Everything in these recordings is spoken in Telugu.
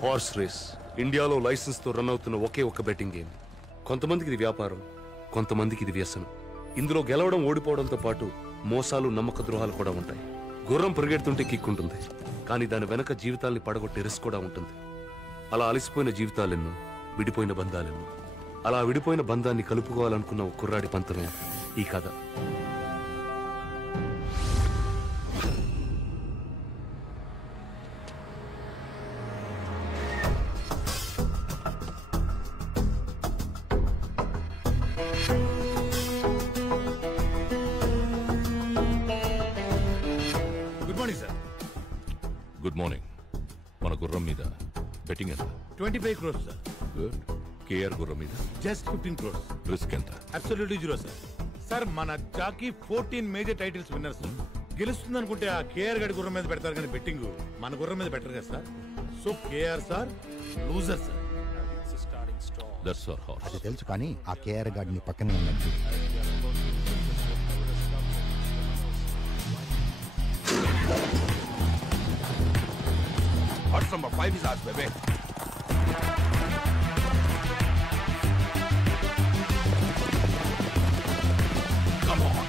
హార్స్ రేస్ ఇండియాలో లైసెన్స్ తో రన్ అవుతున్న ఒకే ఒక్క బెట్టింగ్ గేమ్. కొంతమందికి ఇది వ్యాపారం, కొంతమందికి ఇది వ్యసనం. ఇందులో గెలవడం ఓడిపోవడంతో పాటు మోసాలు, నమ్మక ద్రోహాలు కూడా ఉంటాయి. గుర్రం పరిగెడుతుంటే కిక్కుంటుంది, కానీ దాని వెనక జీవితాల్ని పడగొట్టే రిస్క్ కూడా ఉంటుంది. అలా అలసిపోయిన జీవితాలెన్నో, విడిపోయిన బంధాలెన్నో. అలా విడిపోయిన బంధాన్ని కలుపుకోవాలనుకున్న ఒక కుర్రాడి పంతమే ఈ కథ. Good morning. మన గుర్రం మీద బెట్టింగ్ ఎంత? 25 crores సార్. గుడ్. కేఆర్ గుర్రం మీద జస్ట్ 15 crores. రిస్క్ ఎంత? Absolutely zero sir. సార్ మన jockey 14 major titles winner sir. గెలుస్తుంది అనుకుంటే ఆ కేఆర్ గడి గుర్రం మీద పెడతారు, కానీ బెట్టింగ్ మన గుర్రం మీద పెట్టరు కదా sir. So KR sir loser sir. That's our horse. అది తెలుసు, కానీ ఆ కేఆర్ గాడిని పక్కనే ఉన్నట్టు. Horse number 5 is ours, baby. Come on.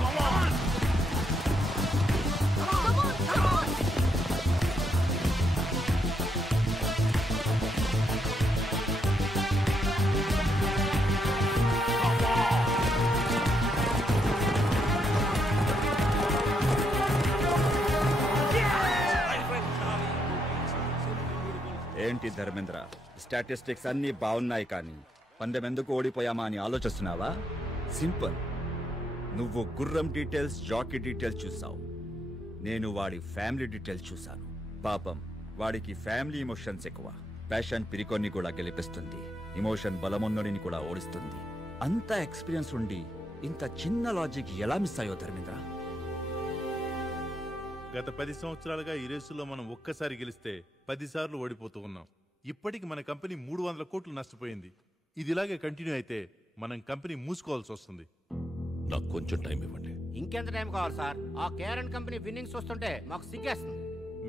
Come on. ఏంటి ధర్మేంద్ర, స్టాటిస్టిక్స్ అన్నీ బాగున్నాయి, కానీ పందెం ఎందుకు ఓడిపోయామా అని ఆలోచిస్తున్నావా? సింపుల్. నువ్వు గుర్రం డీటెయిల్స్, జాకీ డీటెయిల్స్ చూసావు, నేను వాడి ఫ్యామిలీ డీటెయిల్స్ చూశాను. పాపం వాడికి ఫ్యామిలీ ఎమోషన్స్ ఎక్కువ. ప్యాషన్ పిరికొన్ని కూడా గెలిపిస్తుంది, ఎమోషన్ బలమున్నడిని కూడా ఓడిస్తుంది. అంత ఎక్స్పీరియన్స్ ఉండి ఇంత చిన్న లాజిక్ ఎలా మిస్ అయ్యో ధర్మేంద్ర? గత 10 సంవత్సరాలుగా ఈ రేసులో మనం ఒక్కసారి గెలిస్తే 10 సార్లు ఓడిపోతూ ఉన్నాం. ఇప్పటికి మన కంపెనీ 300 కోట్లు నష్టపోయింది. ఇది ఇలాగే కంటిన్యూ అయితే మనం కంపెనీ మూసుకోవాల్సి వస్తుంది. నాకు కొంచెం టైం ఇవ్వండి. ఇంకెంత టైం కావాలి సార్? ఆ కేఆర్ కంపెనీ విన్నింగ్స్ వస్తుంటే మాకు సిగ్గేస్తుంది.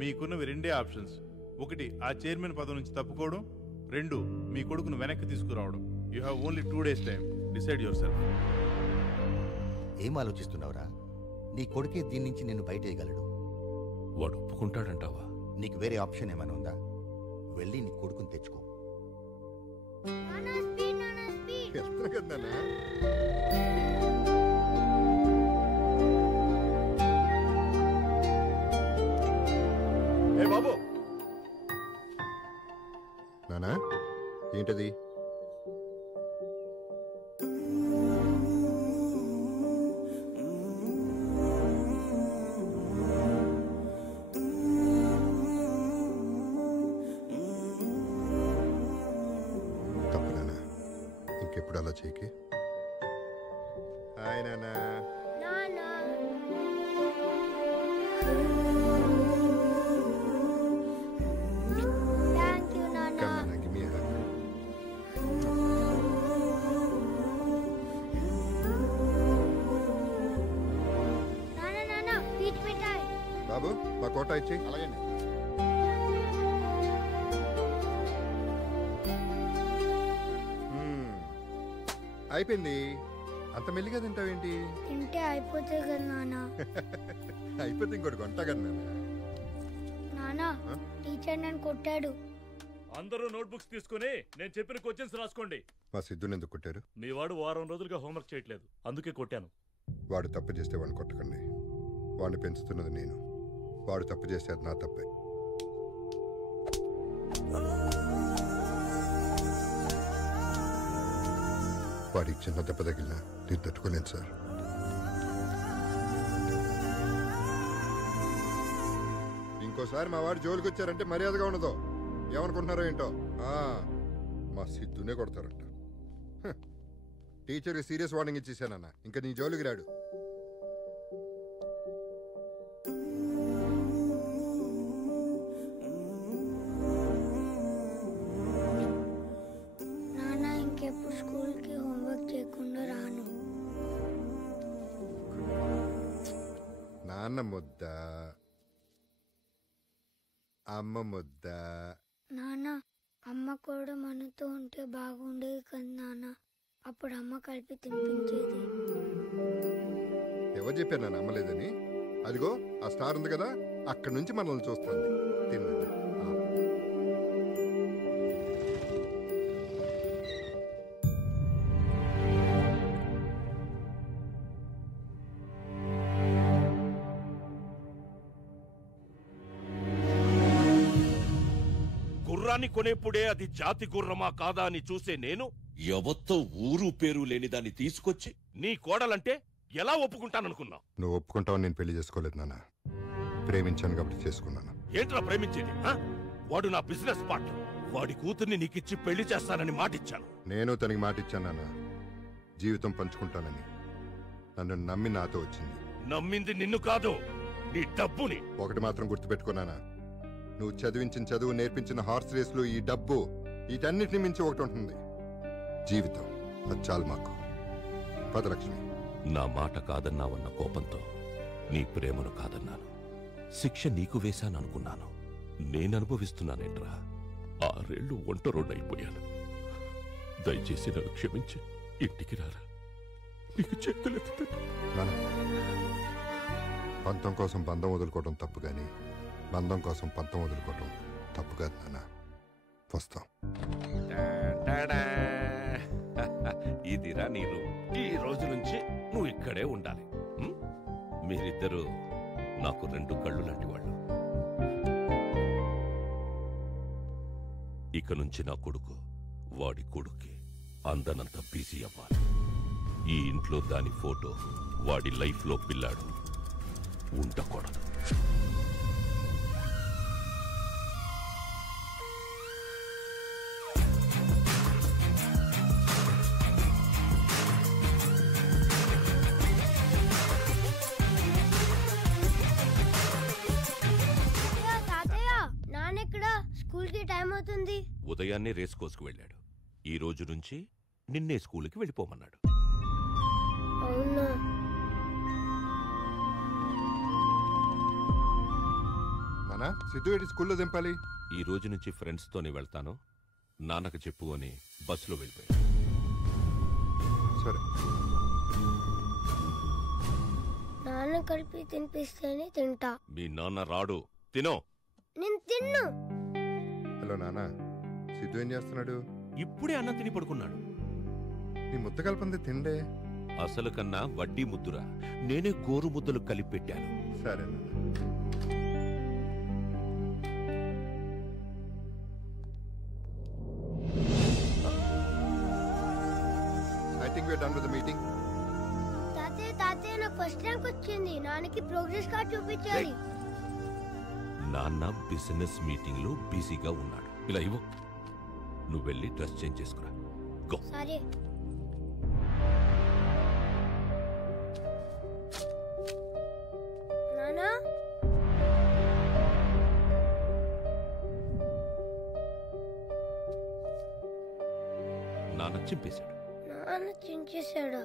మీకున్నవి రెండే ఆప్షన్స్. ఒకటి ఆ చైర్మన్ పదవి నుంచి తప్పుకోవడం, 2 మీ కొడుకును వెనక్కి తీసుకురావడం. You have only 2 days time. Decide your self. ఏం ఆలోచిస్తున్నావురా? నీ కొడుకే దీని నుంచి నేను బయటేయగలడు. వాడు ఒప్పుకుంటాడంటావా? నీకు వేరే ఆప్షన్ ఏమైనా ఉందా? వెళ్ళి నీ కొడుకుని తెచ్చుకో. బాబు నానా, ఏంటది? తప్పునా? ఇంకెప్పుడు అలా చేయకి. హాయ్ నానా. బాబు, మా కోట ఇచ్చి. అలాగే. అయిపోయింది. అంత మెల్లిగా తింటావేంటి? తింటే అయిపోతే కదా నాన్న. అయిపోతే ఇంకోటి కొంటా కదా నాన్న. టీచర్ నన్ను కొట్టాడు. అందరూ నోట్బుక్స్ తీసుకుని నేను చెప్పిన క్వశ్చన్స్ రాసుకోండి. మా సిద్ధుని ఎందుకు కొట్టారు? మీ వాడు వారం రోజులుగా హోంవర్క్ చేయట్లేదు, అందుకే కొట్టాను. వాడు తప్పు చేస్తే వాడిని కొట్టకండి. వాడిని పెంచుతున్నది నేను. వాడు తప్పు చేస్తే అది నా తప్పే. వాడికి చిన్న దెబ్బ తగిలినా నేను తట్టుకోలేను సార్. ఇంకోసారి మా వాడు జోలికి వచ్చారంటే మర్యాదగా ఉండదు. ఏమనుకుంటున్నారో ఏంటో. మా సిద్ధునే కొడతారంట. టీచర్కి సీరియస్ వార్నింగ్ ఇచ్చేసానన్న. ఇంకా నీ జోలికి రాడు. నాన్న, ఇంకెప్పుడు స్కూల్కి హోంవర్క్ చేయకుండా రాను. నాన్న ముద్ద అమ్మ ముద్ద. నాన్న అమ్మ కూడా మనతో ఉంటే బాగుండేది కదా నాన్న. అప్పుడు అమ్మ కలిపి తినిపించేది. ఎవరు చెప్పారు నన్ను అమ్మలేదని? అదిగో ఆ స్టార్ ఉంది కదా, అక్కడి నుంచి మనల్ని చూస్తుంది. తిన్నది. గుర్రాన్ని కొనేప్పుడే అది జాతి గుర్రమా కాదా అని చూసే నేను ఎవత్తో ఊరు పేరు లేని దాన్ని తీసుకొచ్చి నీ కోడలంటే ఎలా ఒప్పుకుంటాననుకున్నావు? నువ్వు ఒప్పుకుంటావని నేను పెళ్లి చేసుకోలేదు నాన్న. ప్రేమించాను కాబట్టి చేసుకున్నాను. ఏంట్రా ప్రేమించేది? వాడు నా బిజినెస్ పార్ట్నర్. వాడి కూతుర్ని నీకిచ్చి పెళ్లి చేస్తానని మాటిచ్చాను. నేను తనకి మాట ఇచ్చాను నాన్న, జీవితం పంచుకుంటానని. నన్ను నమ్మి నాతో వచ్చింది. నమ్మింది నిన్ను కాదు, నీ డబ్బుని. ఒకటి మాత్రం గుర్తుపెట్టుకున్నానా, నువ్వు చదివించిన చదువు, నేర్పించిన హార్స్ రేసులు, ఈ డబ్బు, వీటన్నిటిని మించి ఒకటి ఉంటుంది, జీవితం. అది చాలు మాకు. పదలక్ష్మి. నా మాట కాదన్నావన్న కోపంతో నీ ప్రేమను కాదన్నాను. శిక్ష నీకు వేశాననుకున్నాను. నేననుభవిస్తున్నానేంట్రా? 6 ఏళ్లు ఒంటరోడైపోయాను. దయచేసి నన్ను క్షమించి ఇంటికి రారా. నీకు చేతులెత్తుతాను. పంతం కోసం బంధం వదులుకోవడం తప్పు గాని, బంధం కోసం పంతం వదులుకోవడం తప్పు కాదు నాన్న. వస్తాం. ఇదిరా నేను. ఈ రోజు నుంచి నువ్వు ఇక్కడే ఉండాలి. మీరిద్దరూ నాకు 2 కళ్ళు లాంటి వాళ్ళు. ఇక నుంచి నా కొడుకు వాడి కొడుక్కి అందనంత బిజీ అవ్వాలి. ఈ ఇంట్లో దాని ఫోటో, వాడి లైఫ్లో పిల్లాడు ఉండకూడదు. స్కూల్ కి టైం అవుతుంది. ఉదయాన్నే రేస్ కోసుకు వెళ్ళాడు. ఈ రోజు నుంచి నిన్నే స్కూల్కి వెళ్ళిపోమన్నాడు. అవునా? నానా, సిద్ధు ఏంటి స్కూల్లో దింపాలి? ఈ రోజు నుంచి ఫ్రెండ్స్ తోనే వెళ్తాను, నాన్నకు చెప్పు అని బస్సులో వెళ్ళిపోయాడు. సరే. నాన్న కలిపి తినిపిస్తేనే తింటా. మీ నాన్న రాడు, తినో. నేను తిన్ను. హలో నానా, సిద్ధు ఏం చేస్తున్నాడు? ఇప్పుడే అన్నం తిని పడుకున్నాడు. నీ ముద్ద కలపంది తిండే. అసలు కన్నా వడ్డీ ముద్దురా. నేనే గోరు ముద్దలు కలిపి పెట్టాను. సరే. I think we're done with the meeting. తాతయ్య నాకు ఫస్ట్ ర్యాంక్ వచ్చింది. నాన్నకి ప్రోగ్రెస్ కార్డ్ చూపించాలి. నాన్న బిజినెస్ మీటింగ్ లో బిజీగా ఉన్నాడు. ఇలా ఇవ్వు, నువ్వు వెళ్ళి డ్రెస్ చేంజ్ చేసుకురా. గో. సరే. నానా, నాన్న చింపేశాడు. నాన్న చించేశాడా?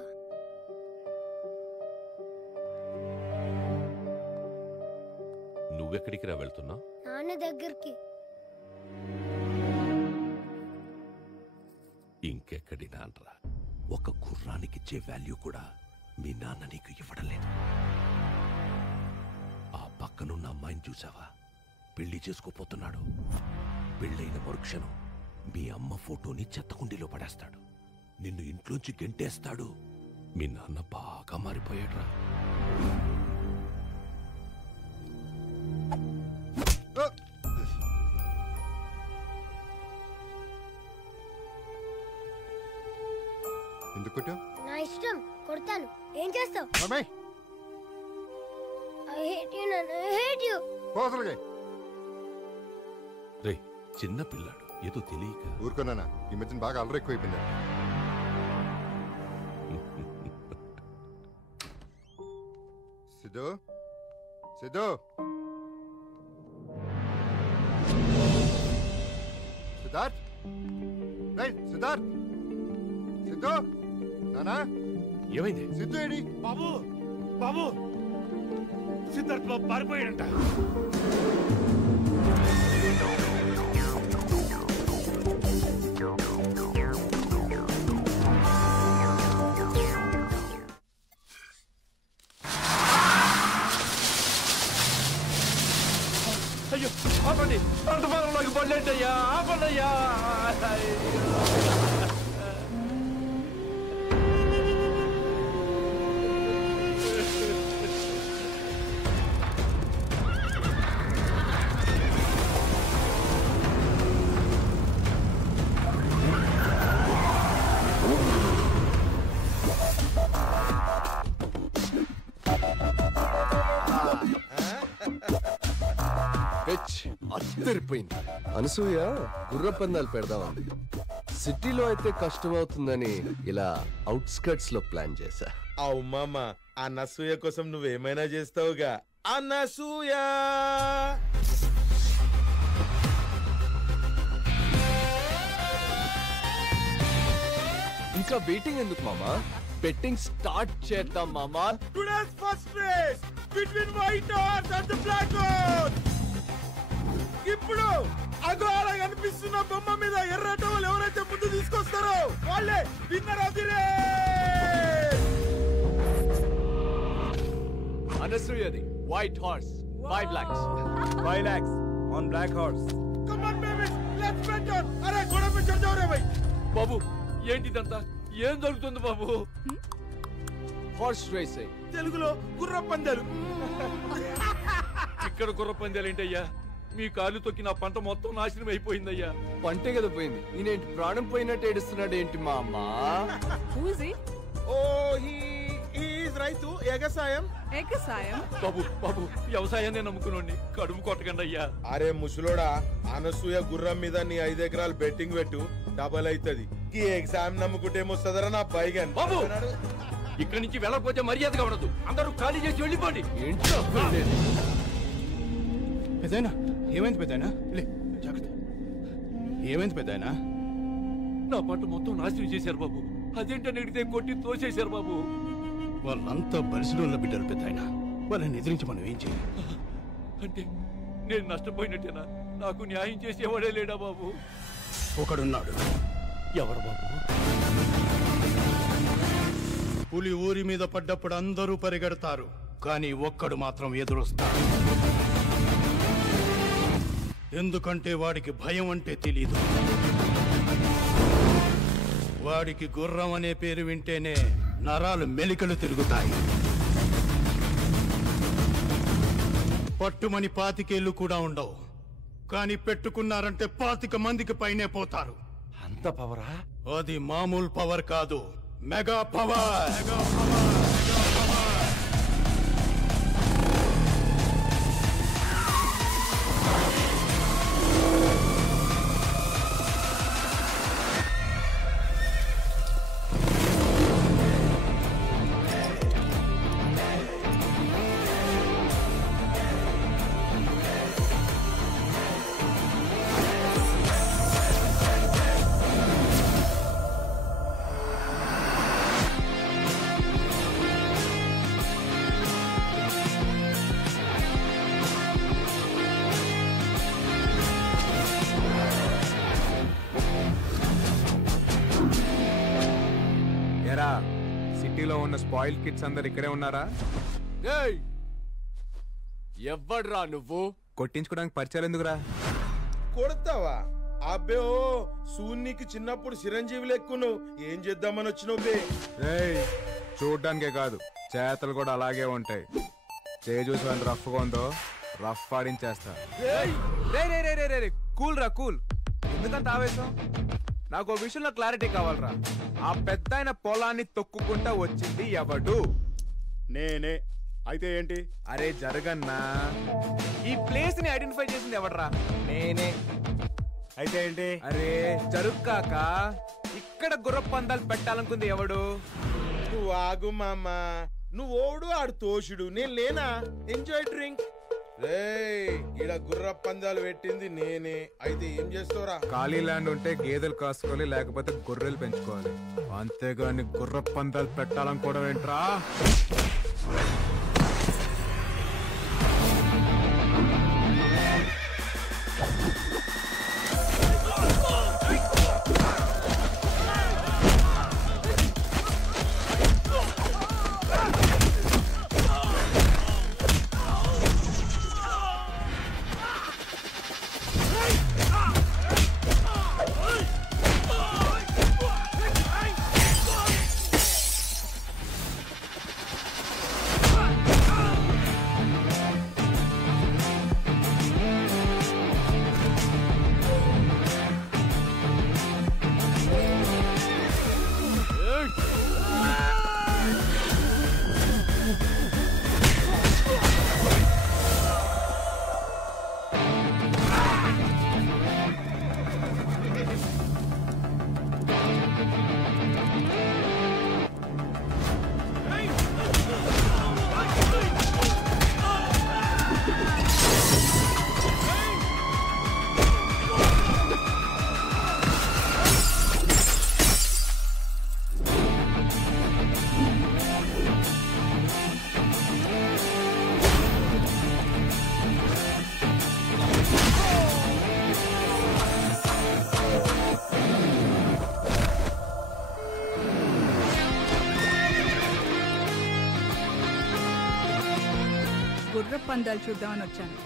నువ్వెక్కడికి రా వెళ్తున్నావు? నాన్న దగ్గరికి. ఇంకెక్కడి నాన్నరా? ఒక గుర్రానికిచ్చే వాల్యూ కూడా మీ నాన్న నీకు ఇవ్వడం లేదు. ఆ పక్కనున్న అమ్మాయిని చూసావా? పెళ్లి చేసుకోపోతున్నాడు. పెళ్ళైన మరుక్షణం మీ అమ్మ ఫోటోని చెత్తకుండీలో పడేస్తాడు. నిన్ను ఇంట్లోంచి గెంటేస్తాడు. మీ నాన్న బాగా మారిపోయాడురా. ఎందుకు? నా ఇష్టం, కొడతాను. ఏం చేస్తావు? I hate you, Nana. I hate you. రే, చిన్న పిల్లాడు, ఏదో తెలియక. ఊరుకోనా, ఈ మధ్యన బాగా అల్లరి ఎక్కువైపోయింది. సిద్ధు, సిద్ధు, సిద్ధార్థ్, సిద్ధార్థ్, సిద్ధు, నానా, ఏమైంది? సిద్ధు ఏడి? బాబు, బాబు, సిద్ధార్థ్ బాబు పారిపోయాడంట. అయ్యో ఆపండి, అంతమానంలోకి పడలేంటయ్యా, ఆపండయ్యా. అద్దరిపోయింది. అనసూయ గుర్ర పందాలు పెడదామంది. సిటీలో అయితే కష్టమవుతుందని ఇలా అవుట్స్కర్ట్స్ లో ప్లాన్ చేశా. అవు మామ, ఆ నసూయ కోసం నువ్వేమైనా చేస్తావుగా. ఆ నసూయ ఇంకా వెయిటింగ్ ఎందుకు మామా? బెట్టింగ్ స్టార్ట్ చేద్దాం మామా. Today's first race between white horse and the black horse. ఇప్పుడు అగోళ కనిపిస్తున్న బొమ్మ మీద ఎర్ర టవల్ ఎవరైతే ముందు తీసుకొస్తారో వాళ్ళే విన్నర్ ఆఫ్ ది రేస్. అనసూయది white horse, 5 lakhs. 5 lakhs on black horse. Come on baby, let's bet on. అరే గోడ మీద చర్చావు రే భయ్. బాబు ఏంటిదంతా? ఏం జరుగుతుంది బాబు? హార్స్ రేసింగ్, తెలుగులో గుర్ర పందాలు. ఇక్కడ గుర్ర పందాలు ఏంటయ్యా? మీ కాలు తొక్కి నా పంట మొత్తం నాశనం అయిపోయిందయ్యా. పంటే కదా పోయింది, ఈయనేంటి ప్రాణం పోయినట్టు ఏడుస్తున్నాడు ఏంటి మా అమ్మ? ఓ హీ ఈజ్ రైతు ఎగసాయం. బాబు బాబు వ్యవసాయాన్ని నమ్ముకునండి, కడుపు కొట్టకండి అయ్యా. అరే ముసలోడా, అనసూయ గుర్రం మీద నీ 5 ఎకరాలు బెట్టింగ్ పెట్టు, డబల్ అవుతుంది. ఈ ఎగ్జామ్ నమ్ముకుంటే ఏమొస్తుందరా నా పైగా. బాబు ఇక్కడి నుంచి వెళ్ళకపోతే మర్యాదగా ఉండదు, అందరూ ఖాళీ చేసి వెళ్ళిపోండి. ఏంటో పెద్దయినా ఏమైంది? పెద్దయినా లే, జాగ్రత్త. ఏమైంది పెద్దయినా? నా పంట మొత్తం నాశనం చేశారు బాబు. అదేంటని అడిగితే కొట్టి తోసేశారు బాబు. వాళ్ళంతా బలిసిడోళ్ళ బిడ్డలు పెద్దయినా, వాళ్ళని ఎదిరించి మనం ఏం చేయాలి? అంటే నేను నష్టపోయినట్టేనా? నాకు న్యాయం చేసేవాడే లేడా బాబు? ఒకడున్నాడు. ఎవరు బాబు? పులి ఊరి మీద పడ్డప్పుడు అందరూ పరిగెడతారు, కానీ ఒక్కడు మాత్రం ఎదురొస్తాడు. ఎందుకంటే వాడికి భయం అంటే తెలీదు. వాడికి గుర్రం అనే పేరు వింటేనే నరాలు మెలికలు తిరుగుతాయి. పట్టుమని 25 ఏళ్ళు కూడా ఉండవు, కానీ పెట్టుకున్నారంటే 25 మందికి పైనే పోతారు. అంత పవరా? అది మామూలు పవర్ కాదు, మెగా పవర్. సిటీలో ఉన్న స్పాయిల్ కిడ్స్ అందరు ఇక్కడే ఉన్నారా? ఎవ్వడ్రా నువ్వు? కొట్టించుకోవడానికి పరిచయాలు ఎందుకురా? కొడతావా? అబ్బే ఓ సూన్నికి చిన్నప్పుడు చిరంజీవి లెక్కును. ఏం చేద్దామని వచ్చినావు బే? చూడ్డానికే కాదు, చేతలు కూడా అలాగే ఉంటాయి. చూసి వాళ్ళు రఫ్గా ఉందో రఫ్ ఆడించేస్తా. కూల్ రా, కూల్. ఎందుకంత ఆవేశం? నాకు ఓ విషయంలో క్లారిటీ కావాలరా. ఆ పెద్ద ఆయన పొలాన్ని తొక్కుకుంటా వచ్చింది ఎవడు? నేనే. అయితే ఏంటి? అరే జరగన్నా, ఈ ప్లేస్ ని ఐడెంటిఫై చేసింది ఎవడరా? నేనే. అయితే ఏంటి? అరే జరుగ్గాక ఇక్కడ గుర్ర పందాలు పెట్టాలనుకుంది ఎవడు? నువ్వు ఆగు మామ. నువ్వు ఓడు ఆడు తోషుడు, నేను లేనా? Enjoy drink. ఈడ గుర్ర పందాలు పెట్టింది నేనే. అయితే ఏం చేస్తావురా? ఖాళీ ల్యాండ్ ఉంటే గేదెలు కాసుకోవాలి, లేకపోతే గొర్రెలు పెంచుకోవాలి. అంతేగాని గుర్ర పందాలు పెట్టాలనుకోవడం ఏంట్రా? పందాలు చూద్దామని వచ్చాను,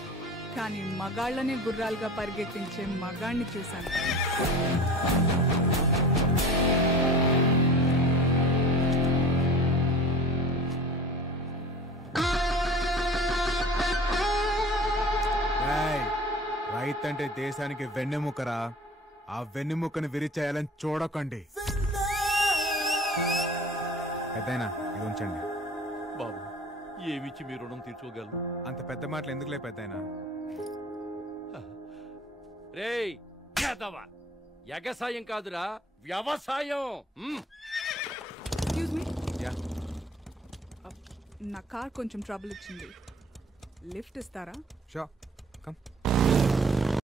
కానీ మగాళ్ళనే గుర్రాలుగా పరిగెత్తించే మగాణ్ణి చూశాను. రైతంటే దేశానికి వెన్నెముకరా. ఆ వెన్నెముకను విరిచేయాలని చూడకండి. పెద్దయినా ఇది ఉంచండి. బాబు, ఏమిచ్చి మీ రుణం తీర్చుకోగలరు? అంత పెద్ద మాటలు ఎందుకులే పెద్దయినా. రేయ్ యాదవా, ఎగసాయం కాదురా వ్యవసాయం. ఎక్స్క్యూజ్ మీ, నా కార్ కొంచెం ట్రబుల్ ఇచ్చింది, లిఫ్ట్ ఇస్తారా? Show come.